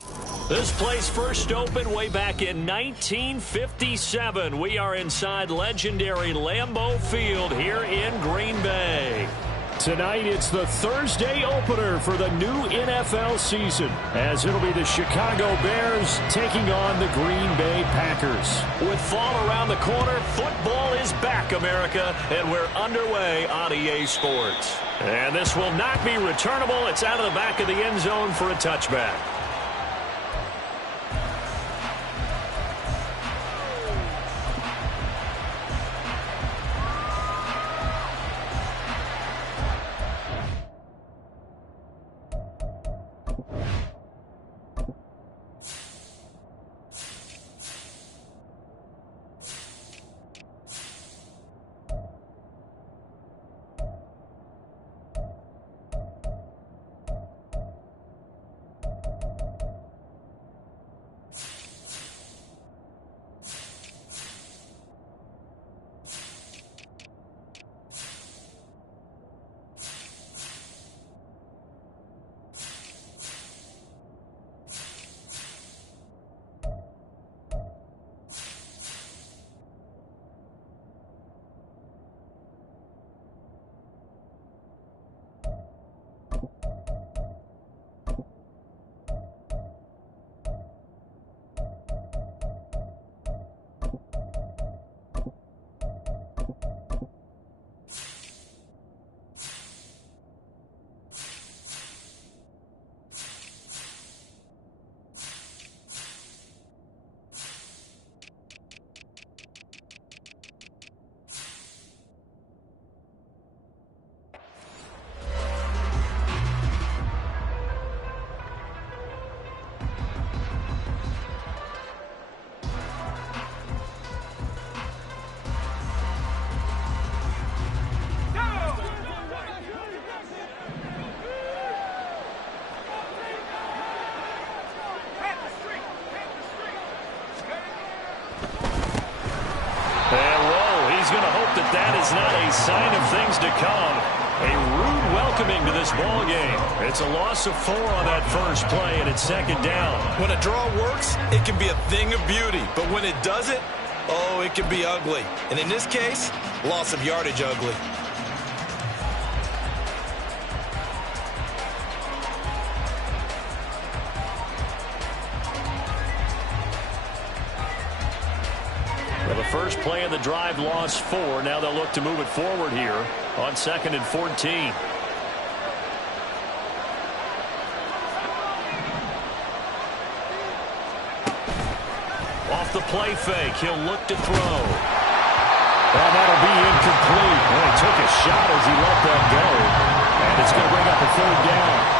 This place first opened way back in 1957. We are inside legendary Lambeau Field here in Green Bay. Tonight, it's the Thursday opener for the new NFL season, as it'll be the Chicago Bears taking on the Green Bay Packers. With fall around the corner, football is back, America, and we're underway on EA Sports. And this will not be returnable. It's out of the back of the end zone for a touchback. That is not a sign of things to come. A rude welcoming to this ball game. It's a loss of 4 on that first play, and it's second down. When a draw works, it can be a thing of beauty. But when it doesn't, oh, it can be ugly. And in this case, loss of yardage ugly. First play of the drive lost 4. Now they'll look to move it forward here on 2nd and 14. Off the play fake, he'll look to throw. And that'll be incomplete. Well, he took a shot as he let that go. And it's going to bring up a 3rd down.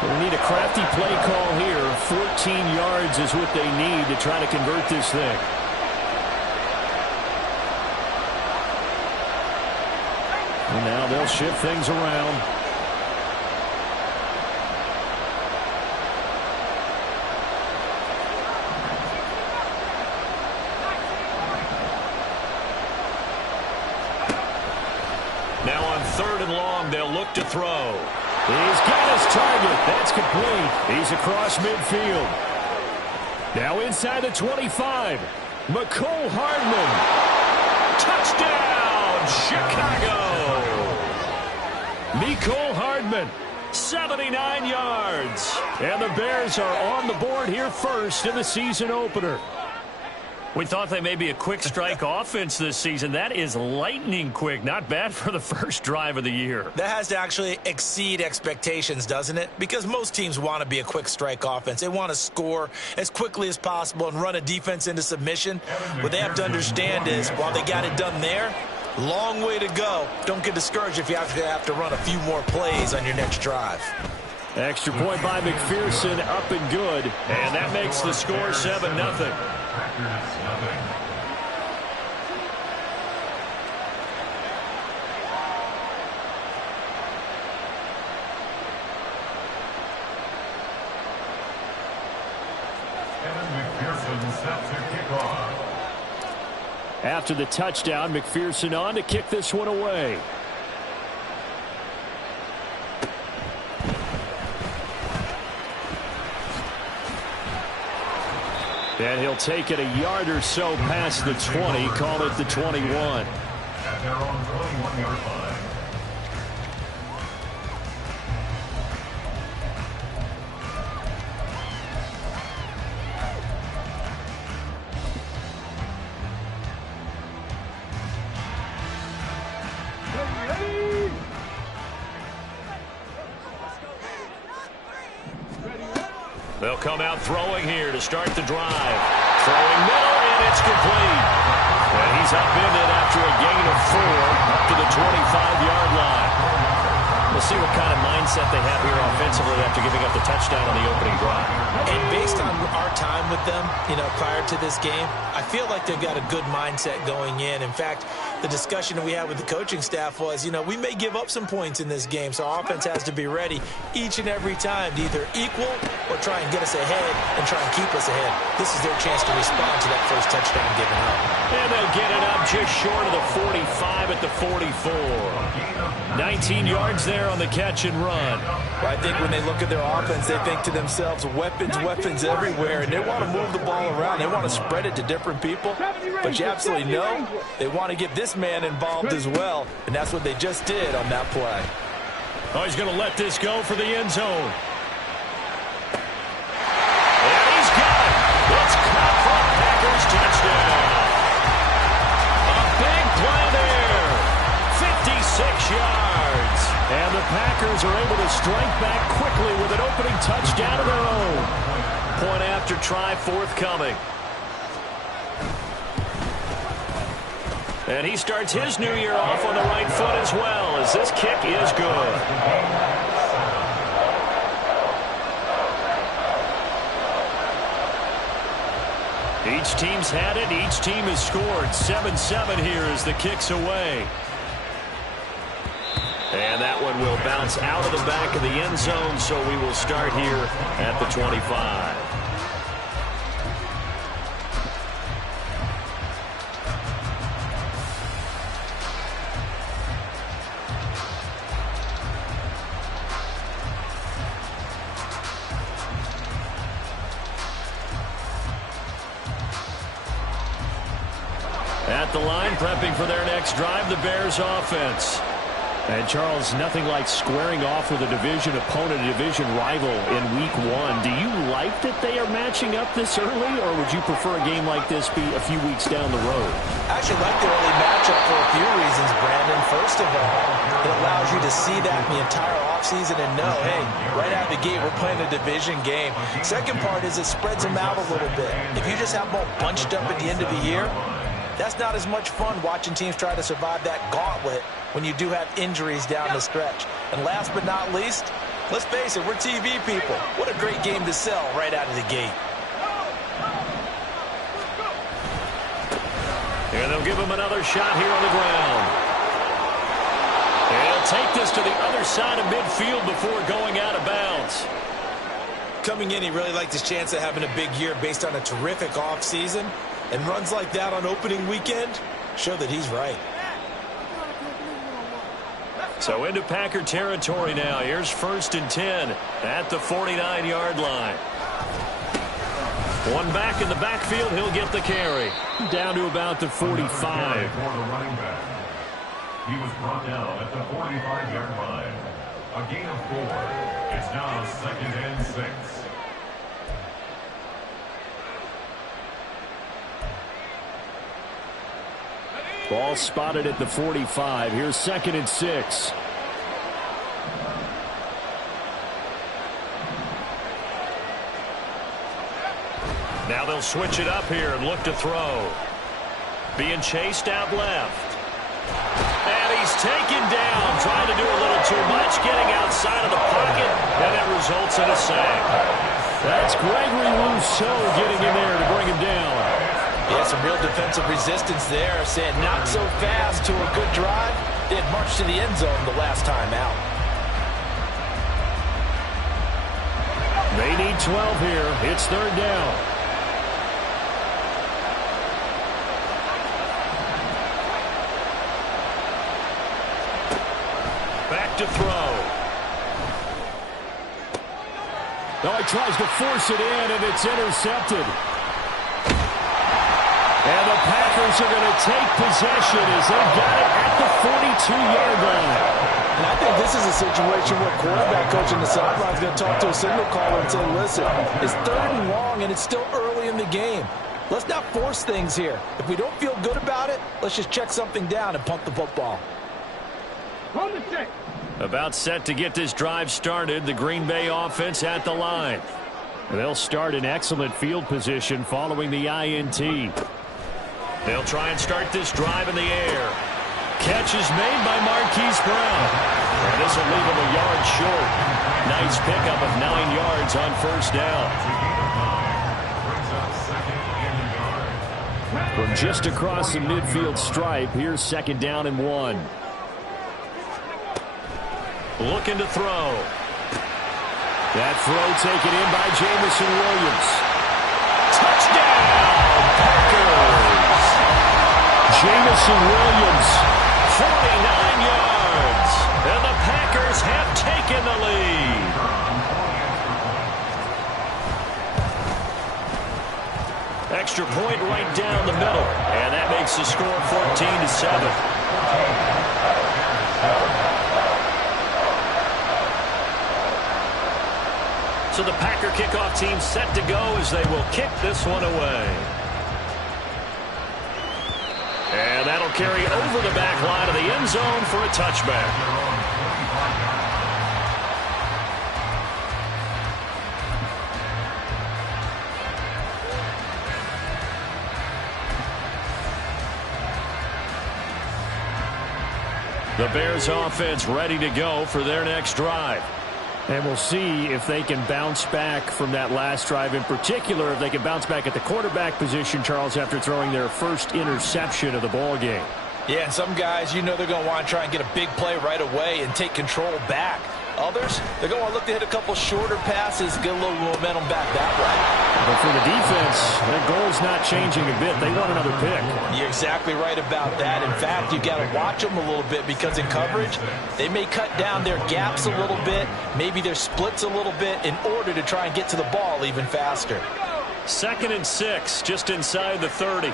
They need a crafty play call here. 14 yards is what they need to try to convert this thing. And now they'll shift things around. Now on 3rd and long, they'll look to throw. He's got his target. That's complete. He's across midfield. Now inside the 25. McCole Hardman. Touchdown, Chicago. McCole Hardman, 79 yards. And the Bears are on the board here first in the season opener. We thought they may be a quick strike offense this season. That is lightning quick. Not bad for the first drive of the year. That has to actually exceed expectations, doesn't it? Because most teams want to be a quick strike offense. They want to score as quickly as possible and run a defense into submission. What they have to understand is, while they got it done there, long way to go. Don't get discouraged if you have to run a few more plays on your next drive. Extra point by McPherson, up and good. And that makes the score 7-0. After the touchdown, McPherson on to kick this one away. And he'll take it a yard or so past the 20, call it the 21. At their own 21-yard line. They'll come out throwing here to start the drive. Throwing middle, and it's complete. And he's upended after a gain of 4 up to the 25-yard line. We'll see what kind of mindset they have here offensively after giving up the touchdown on the opening drive. And based on our time with them, prior to this game, I feel like they've got a good mindset going in. In fact, the discussion that we had with the coaching staff was, we may give up some points in this game, so our offense has to be ready each and every time to either equal or try and get us ahead and try and keep us ahead. This is their chance to respond to that first touchdown given up. And they'll get it up just short of the 45 at the 44. 19 yards there on the catch and run. Well, I think when they look at their offense, they think to themselves, weapons everywhere, and they want to move the ball around. They want to spread it to different people, but you absolutely know they want to get this man involved as well, and that's what they just did on that play. Oh, he's going to let this go for the end zone. And he's got it. It's caught for a Packers touchdown. A big play there. 56 yards. And the Packers are able to strike back quickly with an opening touchdown of their own. Point after try forthcoming. And he starts his new year off on the right foot as well, as this kick is good. Each team's had it. Each team has scored. 7-7 here as the kick's away. And that one will bounce out of the back of the end zone, so we will start here at the 25. At the line, prepping for their next drive, the Bears offense. And, Charles, nothing like squaring off with a division opponent, a division rival in Week 1. Do you like that they are matching up this early, or would you prefer a game like this be a few weeks down the road? I actually like the early matchup for a few reasons, Brandon. First of all, it allows you to see that in the entire offseason and know, hey, right out of the gate, we're playing a division game. Second part is it spreads them out a little bit. If you just have them all bunched up at the end of the year, that's not as much fun watching teams try to survive that gauntlet when you do have injuries down the stretch. And last but not least, let's face it, we're TV people. What a great game to sell right out of the gate. And they'll give him another shot here on the ground. And he'll take this to the other side of midfield before going out of bounds. Coming in, he really liked his chance of having a big year based on a terrific offseason. And runs like that on opening weekend show that he's right. So into Packer territory now. Here's 1st and 10 at the 49-yard line. One back in the backfield. He'll get the carry. Down to about the 45. For the running back. He was brought down at the 45-yard line. A gain of 4. It's now 2nd and 6. Ball spotted at the 45. Here's 2nd and 6. Now they'll switch it up here and look to throw. Being chased out left. And he's taken down, trying to do a little too much, getting outside of the pocket, and it results in a sack. That's Gregory Rousseau getting in there to bring him down. Yeah, some real defensive resistance there, saying not so fast to a good drive. They had marched to the end zone the last time out. They need 12 here. It's 3rd down. Back to throw. Now he tries to force it in, and it's intercepted. And the Packers are going to take possession as they've got it at the 42-yard line. And I think this is a situation where quarterback coach in the sideline is going to talk to a signal caller and say, listen, it's 3rd and long and it's still early in the game. Let's not force things here. If we don't feel good about it, let's just check something down and punt the football. About set to get this drive started, the Green Bay offense at the line. They'll start in excellent field position following the INT. They'll try and start this drive in the air. Catch is made by Marquise Brown. And this will leave him a yard short. Nice pickup of 9 yards on first down. From just across the midfield stripe, here's 2nd down and 1. Looking to throw. That throw taken in by Jamison Williams. Touchdown, Packers! Jamison Williams, 49 yards. And the Packers have taken the lead. Extra point right down the middle. And that makes the score 14-7. So the Packer kickoff team set to go as they will kick this one away. And that'll carry over the back line of the end zone for a touchback. The Bears offense ready to go for their next drive. And we'll see if they can bounce back from that last drive, in particular if they can bounce back at the quarterback position, Charles, after throwing their first interception of the ball game. Yeah, and some guys, you know they're going to want to try and get a big play right away and take control back. Others, they're going to want to look to hit a couple shorter passes, get a little momentum back that way. But for the defense, their goal's not changing a bit. They want another pick. You're exactly right about that. In fact, you've got to watch them a little bit because in coverage, they may cut down their gaps a little bit, maybe their splits a little bit in order to try and get to the ball even faster. 2nd and 6, just inside the 30.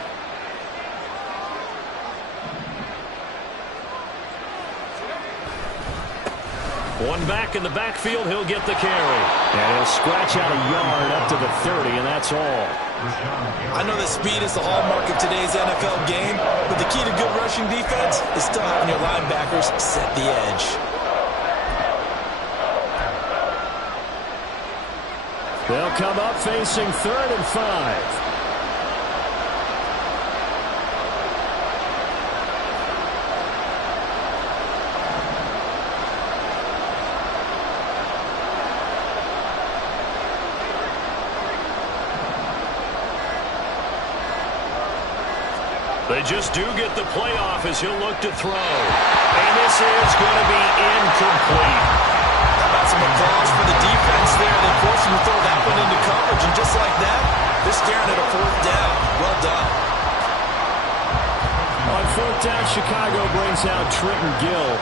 One back in the backfield, he'll get the carry. And he'll scratch out a yard up to the 30, and that's all. I know that speed is the hallmark of today's NFL game, but the key to good rushing defense is still having your linebackers set the edge. They'll come up facing 3rd and 5. They just do get the playoff as he'll look to throw. And this is going to be incomplete. How about some applause for the defense there? They forced him to throw that one into coverage, and just like that, they're staring at a 4th down. Well done. On 4th down, Chicago brings out Trenton Gill.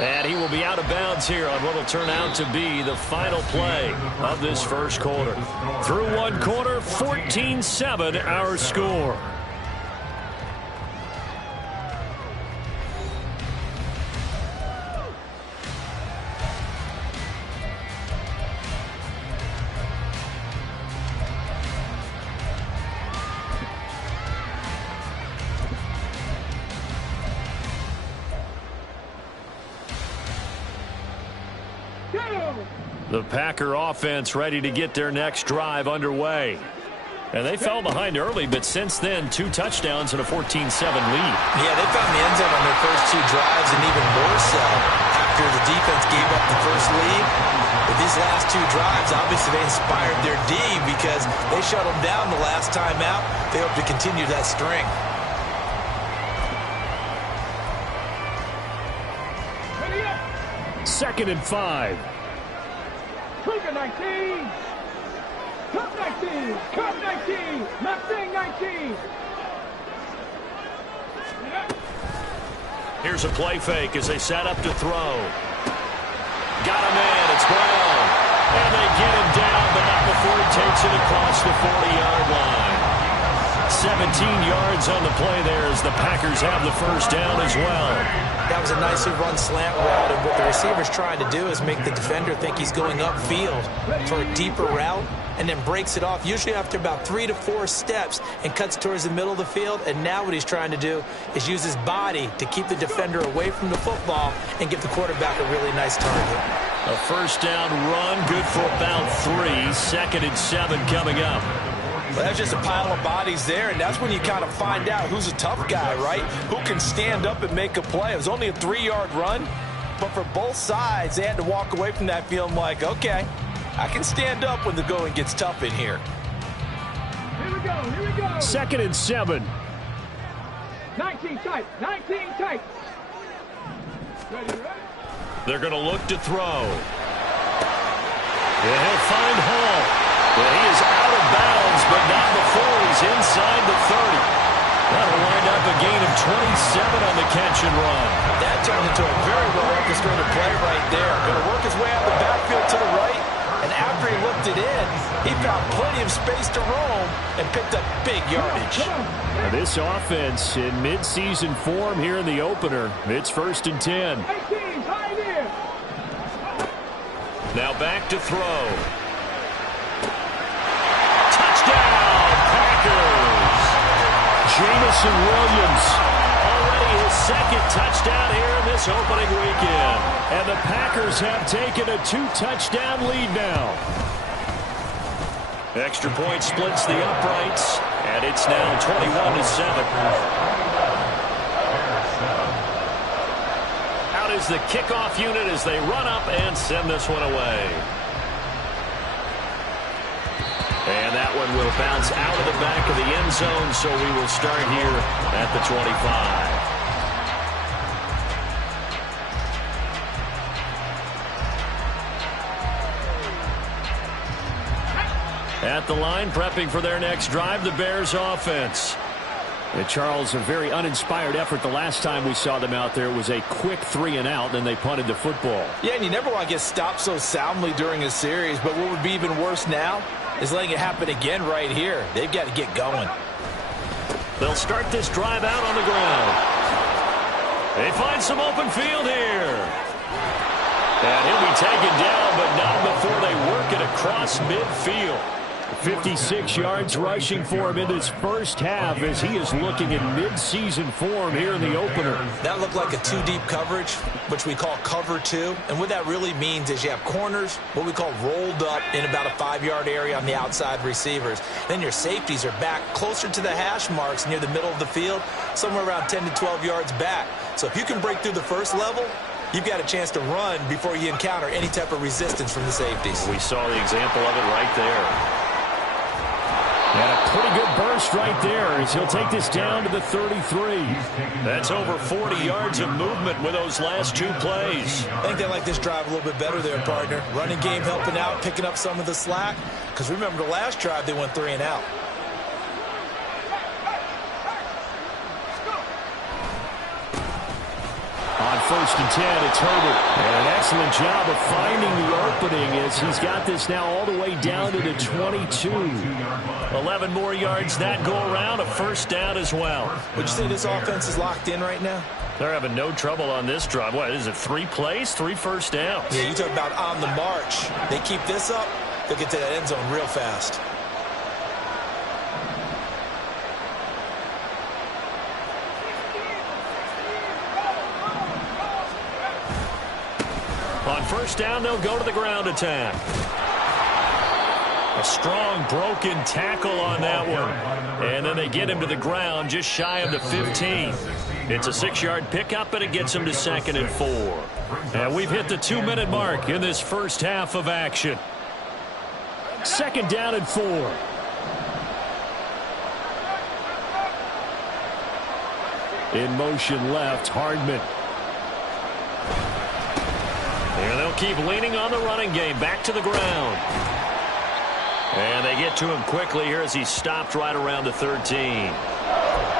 And he will be out of bounds here on what will turn out to be the final play of this first quarter. Through one quarter, 14-7 our score. The Packer offense ready to get their next drive underway. And they fell behind early, but since then, 2 touchdowns and a 14-7 lead. Yeah, they found the end zone on their first 2 drives, and even more so after the defense gave up the first lead. But these last 2 drives, obviously they inspired their D because they shut them down the last time out. They hope to continue that string. Second and 5. Cougar 19! Cup 19! Cup 19! Not saying 19! Here's a play fake as they set up to throw. Brown. And they get him down, but not before he takes it across the 40-yard line. 17 yards on the play there as the Packers have the first down as well. That was a nicely run slant route, and what the receiver's trying to do is make the defender think he's going upfield for a deeper route, and then breaks it off, usually after about 3 to 4 steps, and cuts towards the middle of the field. And now what he's trying to do is use his body to keep the defender away from the football and give the quarterback a really nice target. A first down run, good for about 3. 2nd and 7 coming up. Well, that's just a pile of bodies there, and that's when you kind of find out who's a tough guy, right? Who can stand up and make a play. It was only a 3-yard run, but for both sides, they had to walk away from that feeling like, okay, I can stand up when the going gets tough in here. Here we go, here we go. 2nd and 7. 19 tight, 19 tight. Ready, ready? They're going to look to throw. And he'll find Hall. Well, he is out of bounds, but not before he's inside the 30. That'll wind up a gain of 27 on the catch and run. That turned into a very well-orchestrated play right there. Going to work his way out the backfield to the right, and after he looked it in, he found plenty of space to roam and picked up big yardage. Now this offense in mid-season form here in the opener. It's 1st and 10. 18, high there. Now back to throw. Touchdown, Packers! Jamison Williams, already his 2nd touchdown here in this opening weekend. And the Packers have taken a 2-touchdown lead now. Extra point splits the uprights, and it's now 21-7. Out is the kickoff unit as they run up and send this one away. And that one will bounce out of the back of the end zone, so we will start here at the 25. At the line, prepping for their next drive, the Bears offense. And Charles, a very uninspired effort the last time we saw them out there. It was a quick 3-and-out, then they punted the football. Yeah, and you never want to get stopped so soundly during a series, but what would be even worse now is letting it happen again right here. They've got to get going. They'll start this drive out on the ground. They find some open field here. And he'll be taken down, but not before they work it across midfield. 56 yards rushing for him in this first half as he is looking in mid-season form here in the opener. That looked like a 2-deep coverage, which we call cover 2. And what that really means is you have corners, what we call rolled up in about a 5-yard area on the outside receivers. Then your safeties are back closer to the hash marks near the middle of the field, somewhere around 10 to 12 yards back. So if you can break through the first level, you've got a chance to run before you encounter any type of resistance from the safeties. We saw the example of it right there. And a pretty good burst right there as he'll take this down to the 33. That's over 40 yards of movement with those last 2 plays. I think they like this drive a little bit better there, partner. Running game helping out, picking up some of the slack. Because remember, the last drive they went 3-and-out. On 1st and 10, it's Herbert. And an excellent job of finding the opening as he's got this now all the way down to the 22. 11 more yards that go around, a first down as well. Would you say this offense is locked in right now? They're having no trouble on this drive. What is it, 3 plays, 3 first downs? Yeah, you talk about on the march. They keep this up, they'll get to that end zone real fast. On first down, they'll go to the ground attack. A strong broken tackle on that one. And then they get him to the ground just shy of the 15. It's a 6-yard pickup, and it gets him to 2nd and 4. And we've hit the 2-minute mark in this first half of action. 2nd down and 4. In motion left, Hardman. And they'll keep leaning on the running game. Back to the ground. And they get to him quickly here as he stopped right around the 13.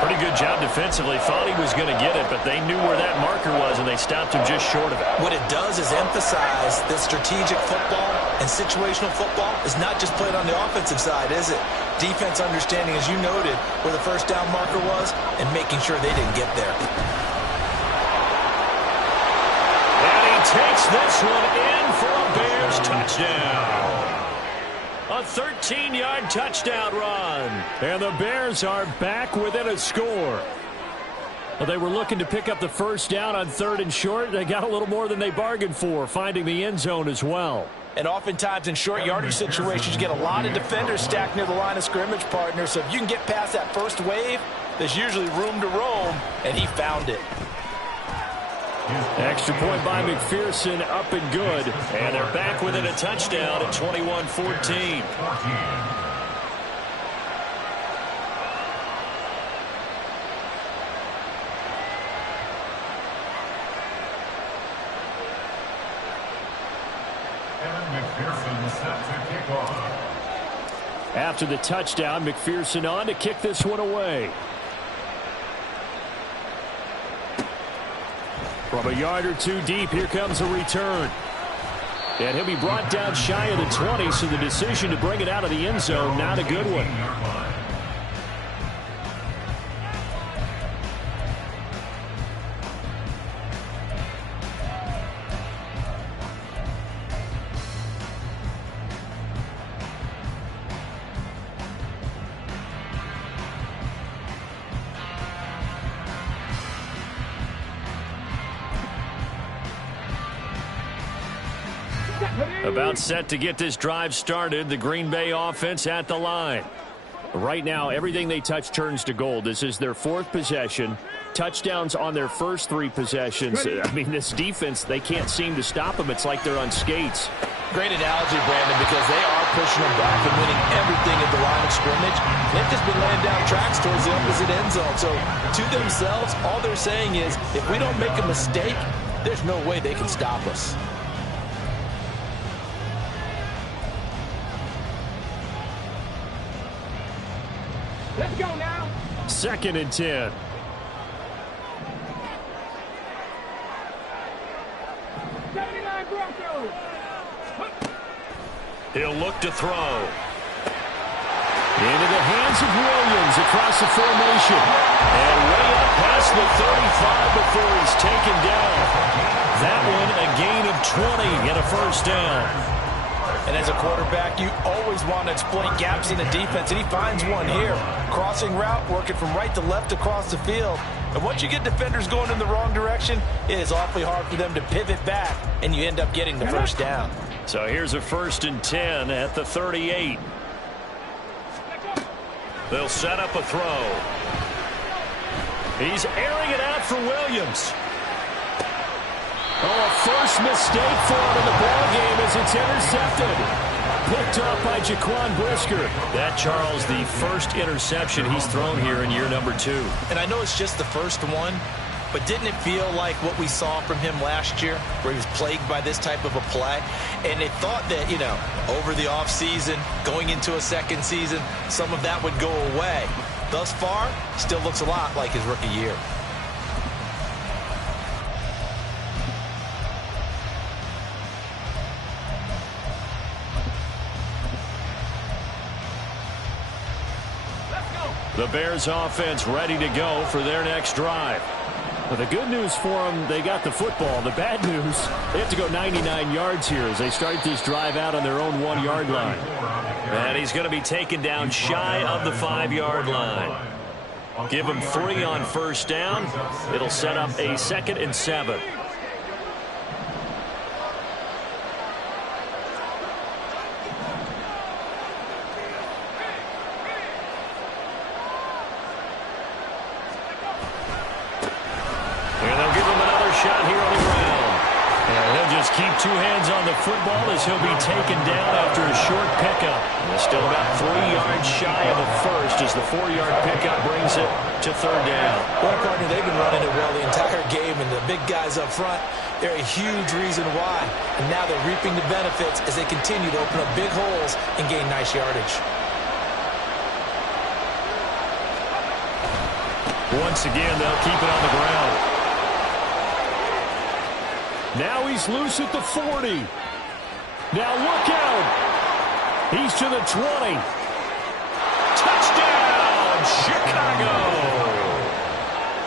Pretty good job defensively. Thought he was going to get it, but they knew where that marker was, and they stopped him just short of it. What it does is emphasize that strategic football and situational football is not just played on the offensive side, is it? Defense understanding, as you noted, where the first down marker was and making sure they didn't get there. And he takes this one in for a Bears touchdown. A 13-yard touchdown run. And the Bears are back within a score. Well, they were looking to pick up the first down on 3rd and short. They got a little more than they bargained for, finding the end zone as well. And oftentimes in short yardage situations, you get a lot of defenders stacked near the line of scrimmage, partner. So if you can get past that first wave, there's usually room to roam, and he found it. Extra point by McPherson, up and good. And they're back within a touchdown at 21-14. After the touchdown, McPherson on to kick this one away. From a yard or two deep, here comes a return. And he'll be brought down shy of the 20, so the decision to bring it out of the end zone, not a good one. About set to get this drive started. The Green Bay offense at the line. Right now, everything they touch turns to gold. This is their 4th possession. Touchdowns on their first 3 possessions. I mean, this defense, they can't seem to stop them. It's like they're on skates. Great analogy, Brandon, because they are pushing them back and winning everything at the line of scrimmage. They've just been laying down tracks towards the opposite end zone. So to themselves, all they're saying is, if we don't make a mistake, there's no way they can stop us. Let's go now. 2nd and 10. Broncos. He'll look to throw. Into the hands of Williams across the formation. And way up past the 35 before he's taken down. That one a gain of 20 and a first down. And as a quarterback, you always want to exploit gaps in the defense, and he finds one here. Crossing route, working from right to left across the field. And once you get defenders going in the wrong direction, it is awfully hard for them to pivot back, and you end up getting the first down. So here's a 1st and 10 at the 38. They'll set up a throw. He's airing it out for Williams. Oh, a first mistake for him in the ballgame as it's intercepted. Picked up by Jaquan Brisker. That, Charles, the first interception he's thrown here in year number 2. And I know it's just the first one, but didn't it feel like what we saw from him last year, where he was plagued by this type of a play? And they thought that, you know, over the offseason, going into a second season, some of that would go away. Thus far, still looks a lot like his rookie year. The Bears offense ready to go for their next drive. Well, the good news for them, they got the football. The bad news, they have to go 99 yards here as they start this drive out on their own 1-yard line. And he's going to be taken down shy of the 5-yard line. Give him 3 on first down. It'll set up a 2nd and 7. Shot here on the ground. And he'll just keep 2 hands on the football as he'll be taken down after a short pickup. Still about 3 yards shy of a first as the 4-yard pickup brings it to 3rd down. Well, partner, they've been running it well the entire game, and the big guys up front, they're a huge reason why. And now they're reaping the benefits as they continue to open up big holes and gain nice yardage. Once again, they'll keep it on the ground. Now he's loose at the 40. Now look out. He's to the 20. Touchdown, Chicago.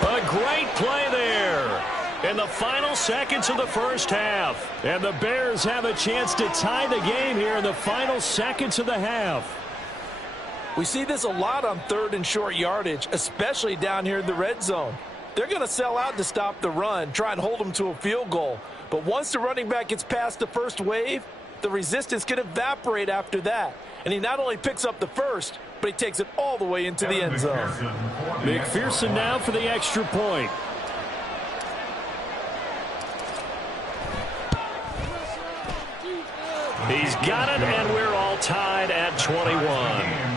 A great play there in the final seconds of the first half. And the Bears have a chance to tie the game here in the final seconds of the half. We see this a lot on 3rd and short yardage, especially down here in the red zone. They're going to sell out to stop the run, try and hold them to a field goal. But once the running back gets past the first wave, the resistance can evaporate after that. And he not only picks up the first, but he takes it all the way into the end zone. McPherson now for the extra point. He's got it, and we're all tied at 21.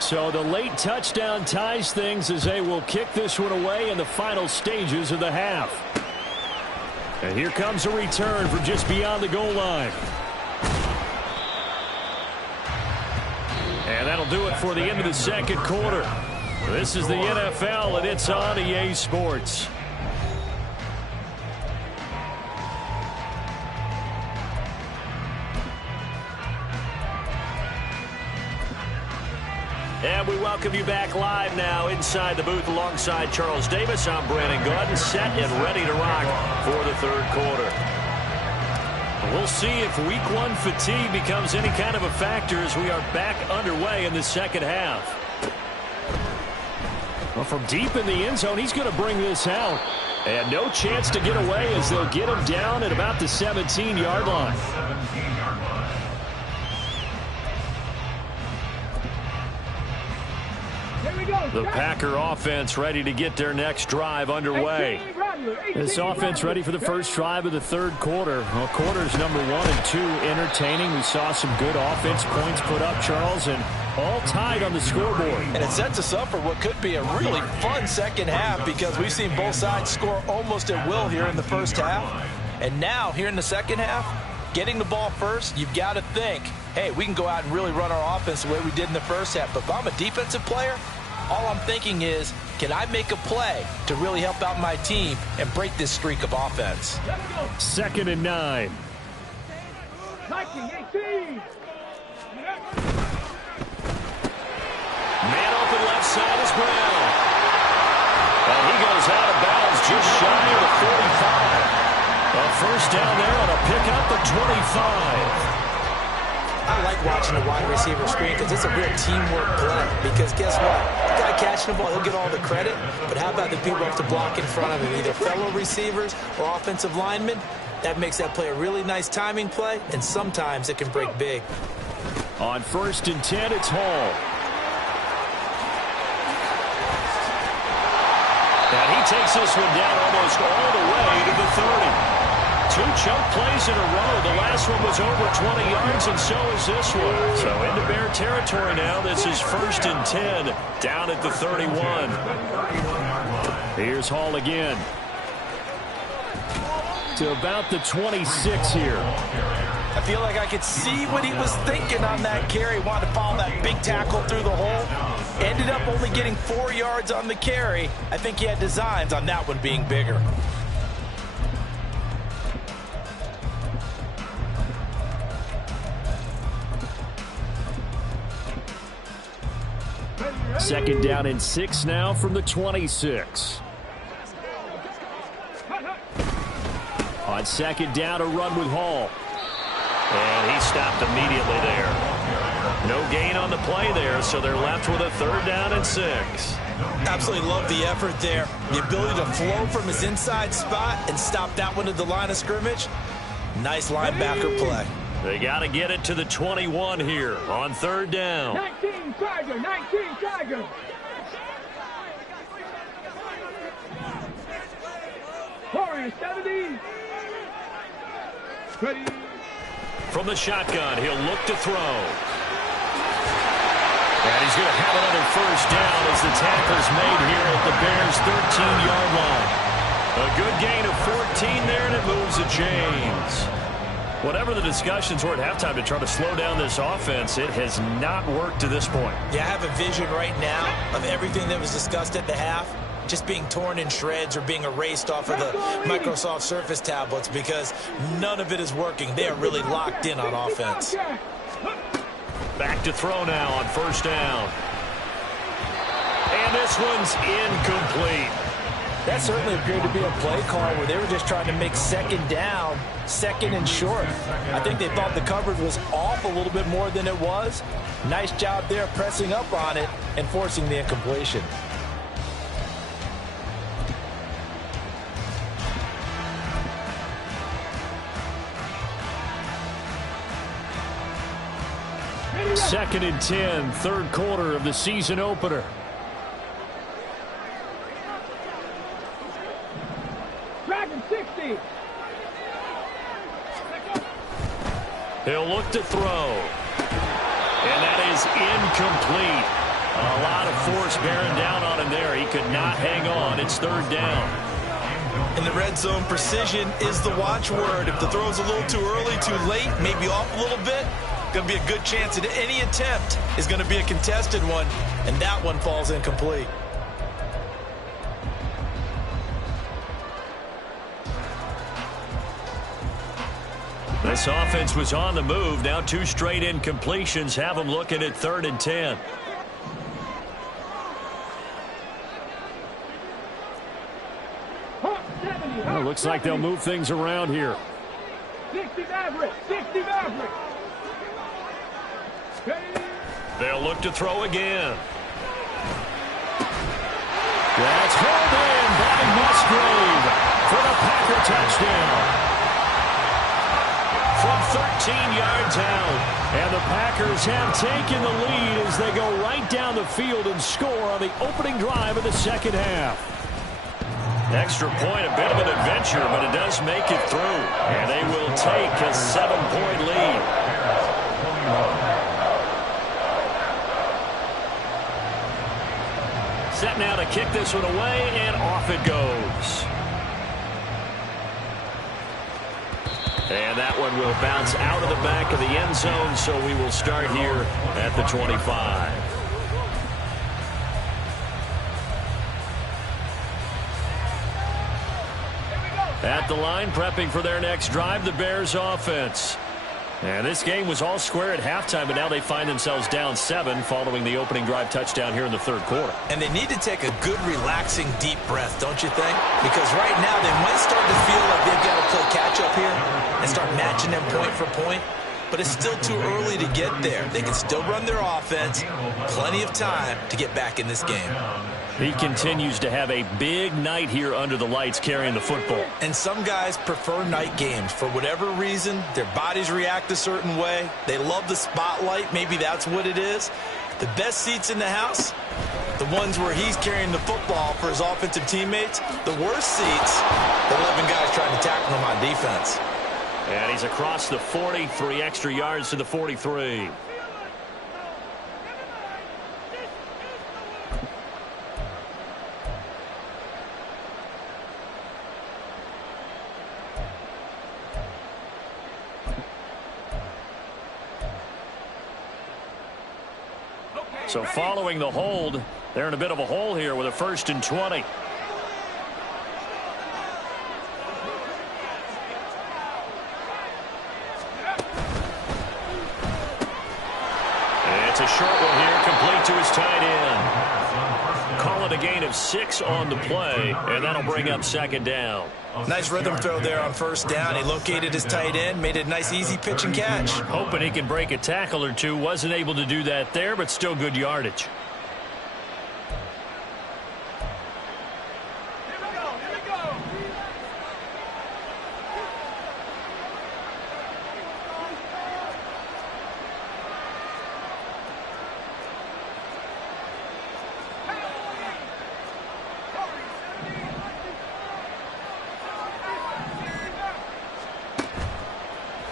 So the late touchdown ties things as they will kick this one away in the final stages of the half. And here comes a return from just beyond the goal line. And that'll do it for the end of the second quarter. This is the NFL, and it's on EA Sports. And we welcome you back live now inside the booth alongside Charles Davis. I'm Brandon Gordon, set and ready to rock for the third quarter. We'll see if week one fatigue becomes any kind of a factor as we are back underway in the second half. Well, from deep in the end zone, he's going to bring this out. And no chance to get away as they'll get him down at about the 17-yard line. The Packer offense ready to get their next drive underway. This offense ready for the first drive of the third quarter. Well, quarters number 1 and 2 entertaining. We saw some good offense points put up, Charles, and all tied on the scoreboard. And it sets us up for what could be a really fun second half because we've seen both sides score almost at will here in the first half. And now, here in the second half, getting the ball first, you've got to think, hey, we can go out and really run our offense the way we did in the first half. But if I'm a defensive player, all I'm thinking is, can I make a play to really help out my team and break this streak of offense? 2nd and 9. Man open left side is Brown. And he goes out of bounds just shy of the 45. A first down there on a pickup at 25. I like watching the wide receiver screen because it's a real teamwork play. Because guess what? The guy catching the ball, he'll get all the credit. But how about the people who have to block in front of him, either fellow receivers or offensive linemen? That makes that play a really nice timing play, and sometimes it can break big. On 1st and 10, it's Hall. And he takes this one down almost all the way to the 30. 2 chunk plays in a row. The last one was over 20 yards, and so is this one. So into Bear territory now. This is 1st and 10, down at the 31. Here's Hall again. To about the 26 here. I feel like I could see what he was thinking on that carry. Wanted to follow that big tackle through the hole. Ended up only getting 4 yards on the carry. I think he had designs on that one being bigger. Second down and 6 now from the 26. On 2nd down, a run with Hall. And he stopped immediately there. No gain on the play there, so they're left with a 3rd down and 6. Absolutely love the effort there. The ability to flow from his inside spot and stop that one at the line of scrimmage. Nice linebacker play. They got to get it to the 21 here on 3rd down. 19 Tiger, 19 Tiger. Warrior 70. Ready. From the shotgun, he'll look to throw. And he's going to have another first down as the tackle's made here at the Bears' 13-yard line. A good gain of 14 there, and it moves the chains. Whatever the discussions were at halftime to try to slow down this offense, it has not worked to this point. Yeah, I have a vision right now of everything that was discussed at the half just being torn in shreds or being erased off of the Microsoft Surface tablets because none of it is working. They are really locked in on offense. Back to throw now on first down. And this one's incomplete. That certainly appeared to be a play call where they were just trying to make second down, second and short. I think they thought the coverage was off a little bit more than it was. Nice job there pressing up on it and forcing the incompletion. Second and 10, third quarter of the season opener. Dragon 60. He'll look to throw. And that is incomplete. A lot of force bearing down on him there. He could not hang on. It's third down. In the red zone, precision is the watchword. If the throw's a little too early, too late, maybe off a little bit, going to be a good chance that any attempt is going to be a contested one, and that one falls incomplete. This offense was on the move. Now two straight incompletions have them looking at third and 10. Well, looks like they'll move things around here. 60 Maverick. 60 Maverick. They'll look to throw again. That's hauled in by Musgrave for the Packer touchdown. From 13 yards out. And the Packers have taken the lead as they go right down the field and score on the opening drive of the second half. Extra point, a bit of an adventure, but it does make it through. And they will take a 7-point lead. Set now to kick this one away, and off it goes. And that one will bounce out of the back of the end zone, so we will start here at the 25. At the line, prepping for their next drive, the Bears offense. And this game was all square at halftime, but now they find themselves down 7 following the opening drive touchdown here in the third quarter. And they need to take a good, relaxing, deep breath, don't you think? Because right now they might start to feel like they've got to play catch-up here and start matching them point for point. But it's still too early to get there. They can still run their offense. Plenty of time to get back in this game. He continues to have a big night here under the lights carrying the football. And some guys prefer night games. For whatever reason, their bodies react a certain way. They love the spotlight. Maybe that's what it is. The best seats in the house, the ones where he's carrying the football for his offensive teammates. The worst seats, the 11 guys trying to tackle him on defense. And he's across the 40, 3 extra yards to the 43. So following the hold, they're in a bit of a hole here with a 1st and 20. It's a short one here, complete to his tight end. Call it a gain of 6 on the play, and that'll bring up second down. Nice rhythm throw there on first down. He located his tight end, made it a nice, easy pitch and catch. Hoping he can break a tackle or two. Wasn't able to do that there, but still good yardage.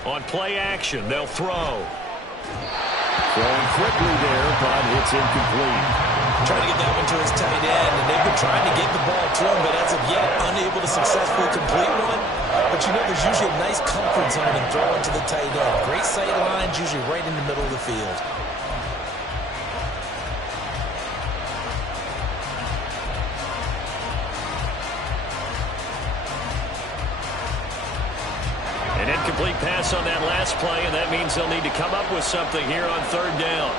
On play action, they'll throw. Throwing quickly there, but it's incomplete. trying to get that one to his tight end, and they've been trying to get the ball to him, but as of yet, unable to successfully complete one. But you know there's usually a nice comfort zone in throwing to the tight end. Great sight lines, usually right in the middle of the field. An incomplete pass on that last play, and that means they'll need to come up with something here on third down.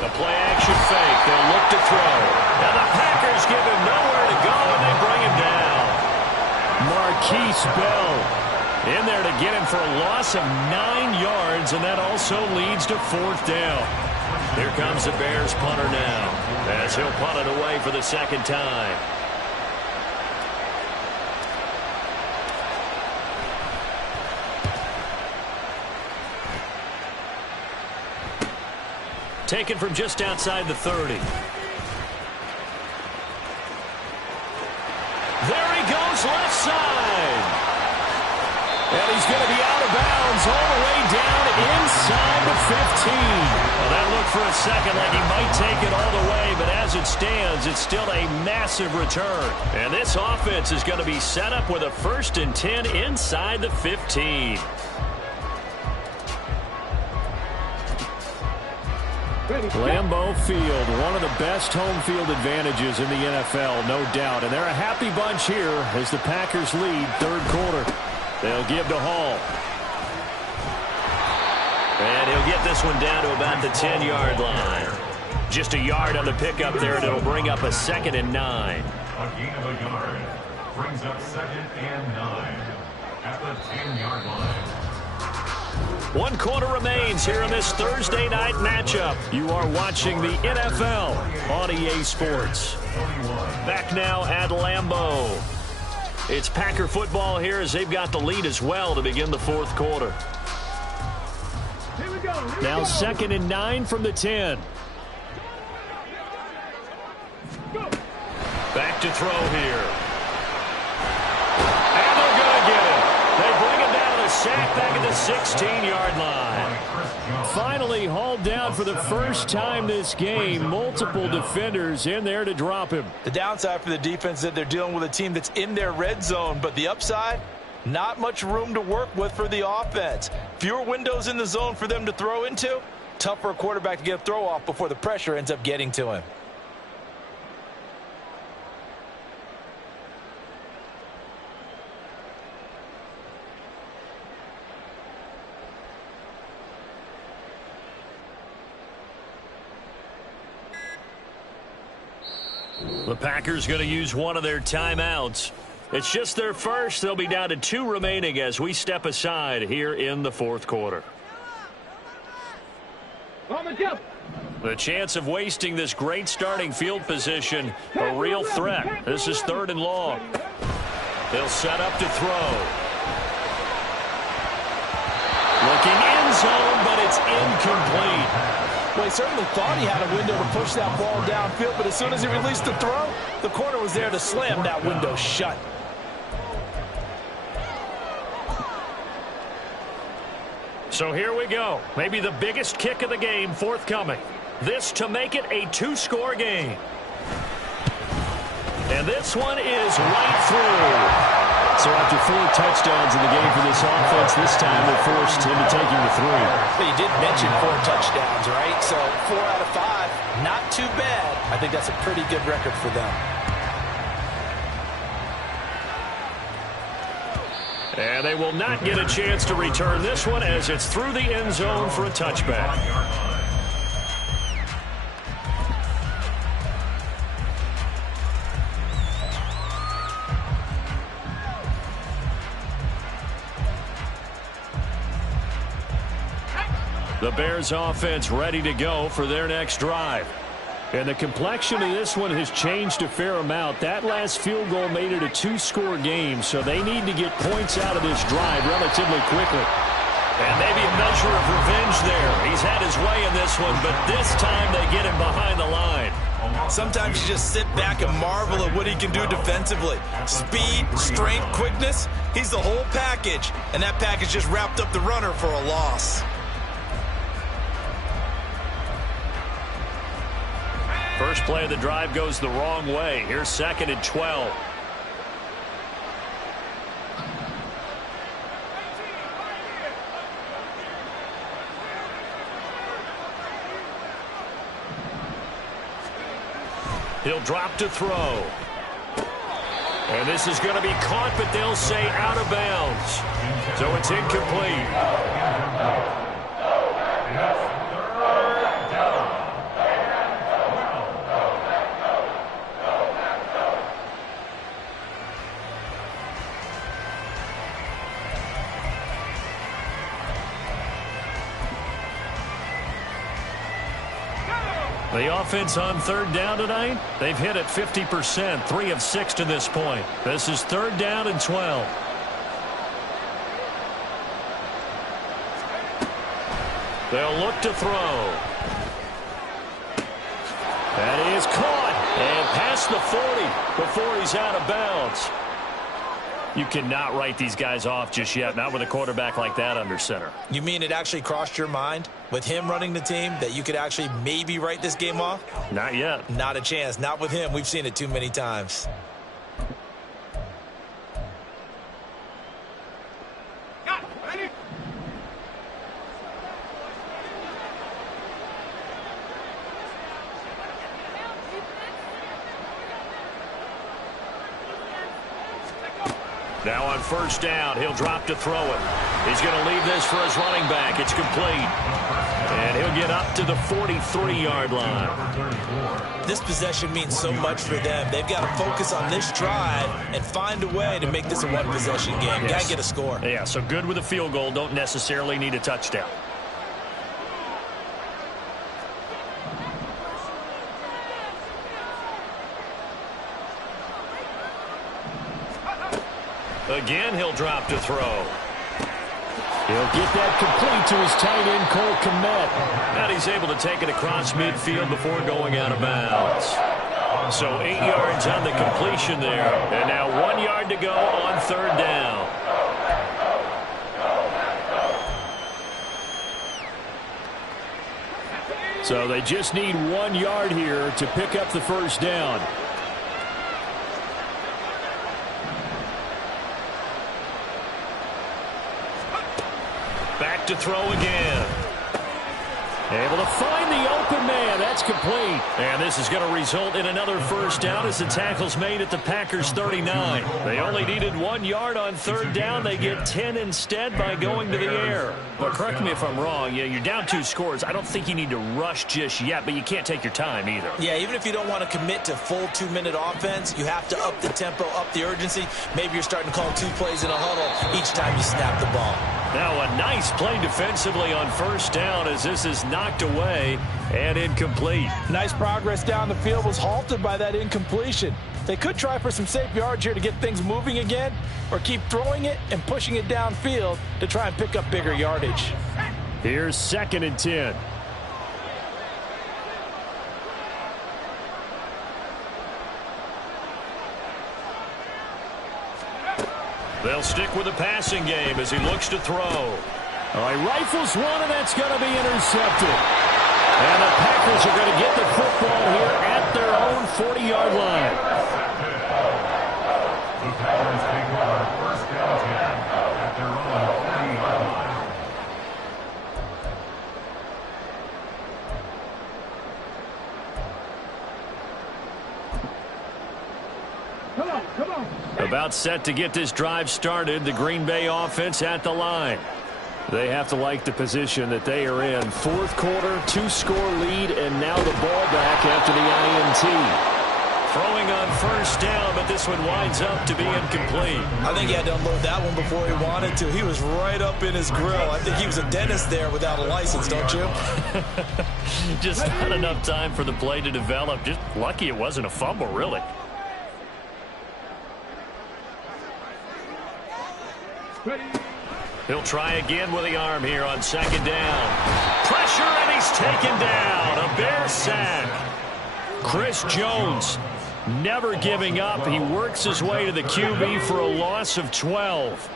The play-action fake. They'll look to throw. Now the Packers give him nowhere to go, and they bring him down. Marquise Bell in there to get him for a loss of 9 yards, and that also leads to fourth down. Here comes the Bears punter now, as he'll punt it away for the second time. Taken from just outside the 30. There he goes, left side. And he's going to be out of bounds all the way down inside the 15. Well, that looked for a second like he might take it all the way, but as it stands, it's still a massive return. And this offense is going to be set up with a 1st and 10 inside the 15. Lambeau Field, one of the best home field advantages in the NFL, no doubt. And they're a happy bunch here as the Packers lead third quarter. They'll give to Hall. And he'll get this one down to about the 10-yard line. Just a yard on the pickup there, and it'll bring up a 2nd and 9. A gain of a yard brings up 2nd and 9 at the 10-yard line. 1 quarter remains here in this Thursday night matchup. You are watching the NFL on EA Sports. Back now at Lambeau. It's Packer football here as they've got the lead as well to begin the fourth quarter. Now 2nd and 9 from the 10. Back to throw here. And they're going to get it. They bring him down to the sack back at the 16-yard line. Finally hauled down for the first time this game. Multiple defenders in there to drop him. The downside for the defense is that they're dealing with a team that's in their red zone, but the upside, not much room to work with for the offense. Fewer windows in the zone for them to throw into. Tough for a quarterback to get a throw off before the pressure ends up getting to him. The Packers going to use one of their timeouts. It's just their first. They'll be down to 2 remaining as we step aside here in the fourth quarter. The chance of wasting this great starting field position, a real threat. This is 3rd and long. They'll set up to throw. Looking end zone, but it's incomplete. Well, he certainly thought he had a window to push that ball downfield, but as soon as he released the throw, the corner was there to slam that window shut. So here we go. Maybe the biggest kick of the game forthcoming. This to make it a 2-score game. And this one is right through. So after 4 touchdowns in the game for this offense, this time they're forced into taking the 3. But you did mention 4 touchdowns, right? So 4 out of 5, not too bad. I think that's a pretty good record for them. And they will not get a chance to return this one as it's through the end zone for a touchback. The Bears offense ready to go for their next drive. And the complexion of this one has changed a fair amount. That last field goal made it a 2-score game, so they need to get points out of this drive relatively quickly. And maybe a measure of revenge there. He's had his way in this one, but this time they get him behind the line. Sometimes you just sit back and marvel at what he can do defensively. Speed, strength, quickness, he's the whole package. And that package just wrapped up the runner for a loss. First play of the drive goes the wrong way. Here's 2nd and 12. He'll drop to throw. And this is going to be caught, but they'll say out of bounds. So it's incomplete. The offense on 3rd down tonight, they've hit it 50%, 3 of 6 to this point. This is 3rd down and 12. They'll look to throw. That is caught and past the 40 before he's out of bounds. You cannot write these guys off just yet, not with a quarterback like that under center. You mean it actually crossed your mind with him running the team that you could actually maybe write this game off? Not yet. Not a chance. Not with him. We've seen it too many times. Now on 1st down, he'll drop to throw it. He's going to leave this for his running back. It's complete. And he'll get up to the 43-yard line. This possession means so much for them. They've got to focus on this drive and find a way to make this a one-possession game. Got to get a score. Yeah, so good with a field goal. Don't necessarily need a touchdown. Again, he'll drop to throw. He'll get that complete to his tight end, Cole Kmet. And he's able to take it across midfield before going out of bounds. So 8 yards on the completion there. And now 1 yard to go on 3rd down. So they just need 1 yard here to pick up the 1st down. Back to throw again. Able to find the open man. That's complete. And this is going to result in another 1st down as the tackle's made at the Packers 39. They only needed 1 yard on 3rd down. They get 10 instead by going to the air. But correct me if I'm wrong. Yeah, you're down 2 scores. I don't think you need to rush just yet, but you can't take your time either. Yeah, even if you don't want to commit to full 2-minute offense, you have to up the tempo, up the urgency. Maybe you're starting to call 2 plays in a huddle each time you snap the ball. Now a nice play defensively on 1st down as this is knocked away and incomplete. Nice progress down the field was halted by that incompletion. They could try for some safe yards here to get things moving again, or keep throwing it and pushing it downfield to try and pick up bigger yardage. Here's 2nd and 10. They'll stick with the passing game as he looks to throw. All right, rifles one, and that's going to be intercepted. And the Packers are going to get the football here at their own 40-yard line. The Packers take over 1st down 10 at their own 40-yard line. Come on. About set to get this drive started, the Green Bay offense at the line. They have to like the position that they are in. 4th quarter, 2-score lead, and now the ball back after the INT. Throwing on 1st down, but this one winds up to be incomplete. I think he had to unload that one before he wanted to. He was right up in his grill. I think he was a dentist there without a license, don't you? Just not enough time for the play to develop. Just lucky it wasn't a fumble, really. Ready. He'll try again with the arm here on 2nd down. Pressure, and he's taken down. A Bear sack. Chris Jones, never giving up. He works his way to the QB for a loss of 12.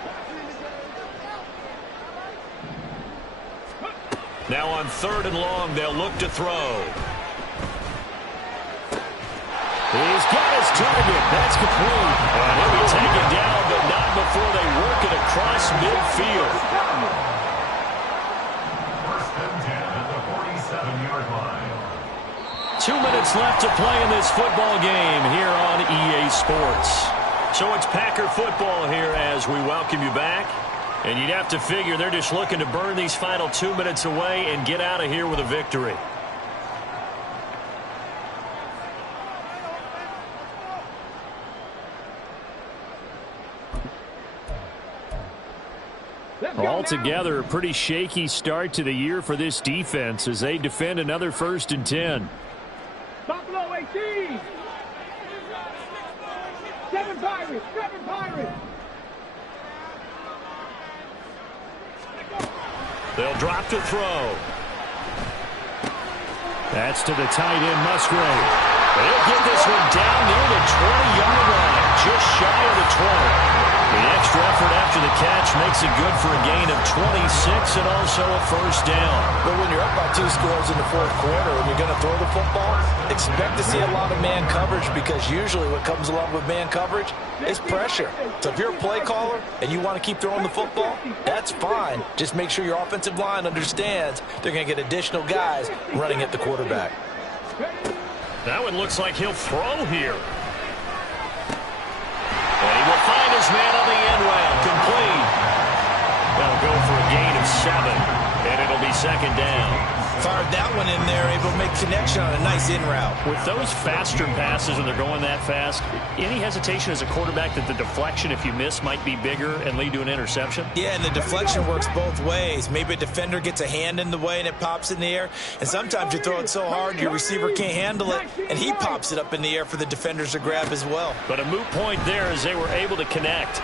Now on 3rd and long, they'll look to throw. He's got his target. That's complete. And he'll be taken down, but not before they work it across midfield. First and 10 at the 47-yard line. 2 minutes left to play in this football game here on EA Sports. So it's Packer football here as we welcome you back. And you'd have to figure they're just looking to burn these final 2 minutes away and get out of here with a victory. Altogether, a pretty shaky start to the year for this defense as they defend another 1st and 10. Buffalo 18. 7 Pirates. 7 Pirates. They'll drop to throw. That's to the tight end, Musgrave. They'll get this one down near the 20-yard line, just shy of the 20. The extra effort after the catch makes it good for a gain of 26 and also a 1st down. But when you're up by 2 scores in the 4th quarter and you're going to throw the football, expect to see a lot of man coverage because usually what comes along with man coverage is pressure. So if you're a play caller and you want to keep throwing the football, that's fine. Just make sure your offensive line understands they're going to get additional guys running at the quarterback. That one looks like he'll throw here. And he will find his man on the end route. Complete. They'll go for a gain of 7, and it'll be 2nd down. Fired that one in there, able to make connection on a nice in route. With those faster passes when they're going that fast, any hesitation as a quarterback that the deflection, if you miss, might be bigger and lead to an interception? Yeah, and the deflection works both ways. Maybe a defender gets a hand in the way and it pops in the air. And sometimes you throw it so hard your receiver can't handle it, and he pops it up in the air for the defenders to grab as well. But a moot point there as they were able to connect.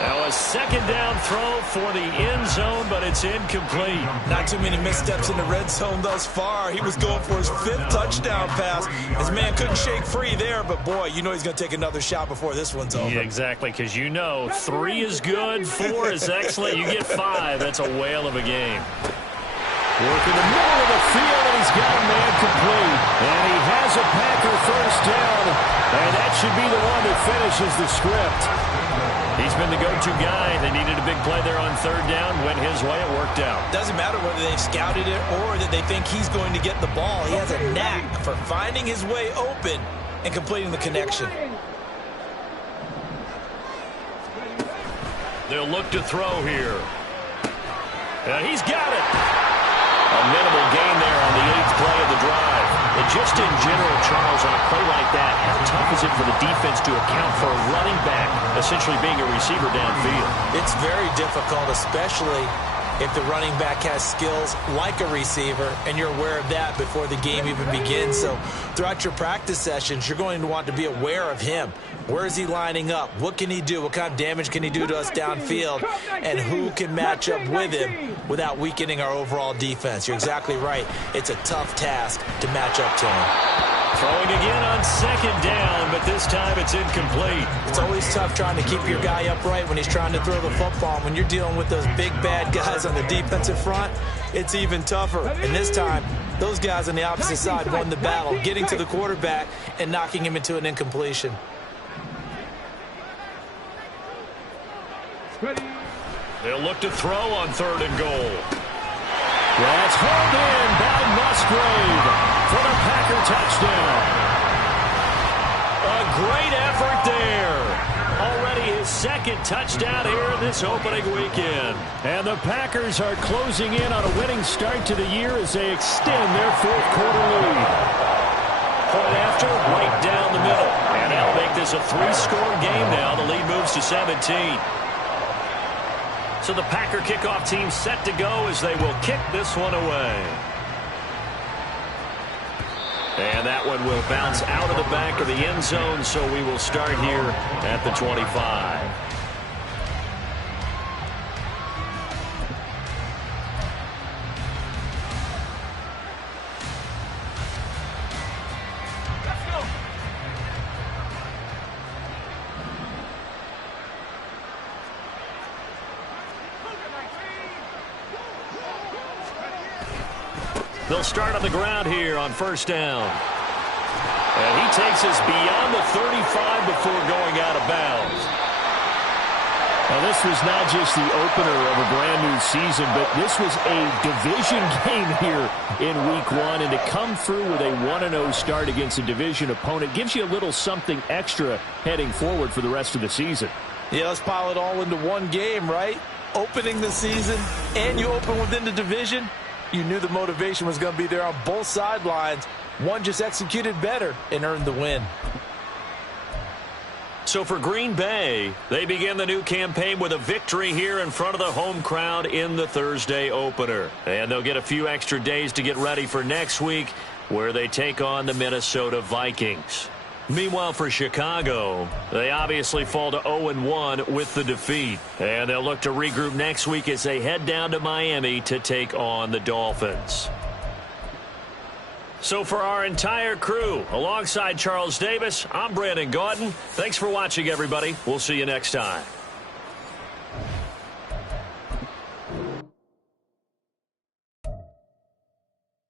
Now a 2nd down throw for the end zone, but it's incomplete. Not too many missteps in the red zone thus far. He was going for his 5th touchdown pass. His man couldn't shake free there, but boy, you know he's going to take another shot before this one's over. Yeah, exactly, because you know 3 is good, 4 is excellent. You get 5. That's a whale of a game. Working the middle of the field, and he's got a man complete. And he has a Packer 1st down, and that should be the one that finishes the script. He's been the go-to guy. They needed a big play there on 3rd down. Went his way. It worked out. Doesn't matter whether they've scouted it or that they think he's going to get the ball. He has a knack for finding his way open and completing the connection. They'll look to throw here. And he's got it. A minimal gain there on the 8th play of the drive. And just in general, Charles, on a play like that, how tough is it for the defense to account for a running back essentially being a receiver downfield? It's very difficult, especially if the running back has skills like a receiver, and you're aware of that before the game even begins. So throughout your practice sessions, you're going to want to be aware of him. Where is he lining up? What can he do? What kind of damage can he do to us downfield? And who can match up with him without weakening our overall defense? You're exactly right. It's a tough task to match up to him. Throwing again on 2nd down, but this time it's incomplete. It's always tough trying to keep your guy upright when he's trying to throw the football. When you're dealing with those big, bad guys on the defensive front, it's even tougher. And this time, those guys on the opposite side won the battle, getting to the quarterback and knocking him into an incompletion. They'll look to throw on 3rd and goal. That's hauled in by Musgrave for the Packer touchdown. A great effort there. Already his 2nd touchdown here in this opening weekend. And the Packers are closing in on a winning start to the year as they extend their 4th quarter lead. Point after, right down the middle. And that'll make this a 3-score game now. The lead moves to 17. So the Packer kickoff team set to go as they will kick this one away. And that one will bounce out of the back of the end zone, so we will start here at the 25. They'll start on the ground here on first down. And he takes us beyond the 35 before going out of bounds. Now, this was not just the opener of a brand-new season, but this was a division game here in Week 1. And to come through with a 1-0 start against a division opponent gives you a little something extra heading forward for the rest of the season. Yeah, let's pile it all into one game, right? Opening the season, and you open within the division. You knew the motivation was going to be there on both sidelines. One just executed better and earned the win. So for Green Bay, they begin the new campaign with a victory here in front of the home crowd in the Thursday opener. And they'll get a few extra days to get ready for next week, where they take on the Minnesota Vikings. Meanwhile, for Chicago, they obviously fall to 0-1 with the defeat. And they'll look to regroup next week as they head down to Miami to take on the Dolphins. So for our entire crew, alongside Charles Davis, I'm Brandon Gaudin. Thanks for watching, everybody. We'll see you next time.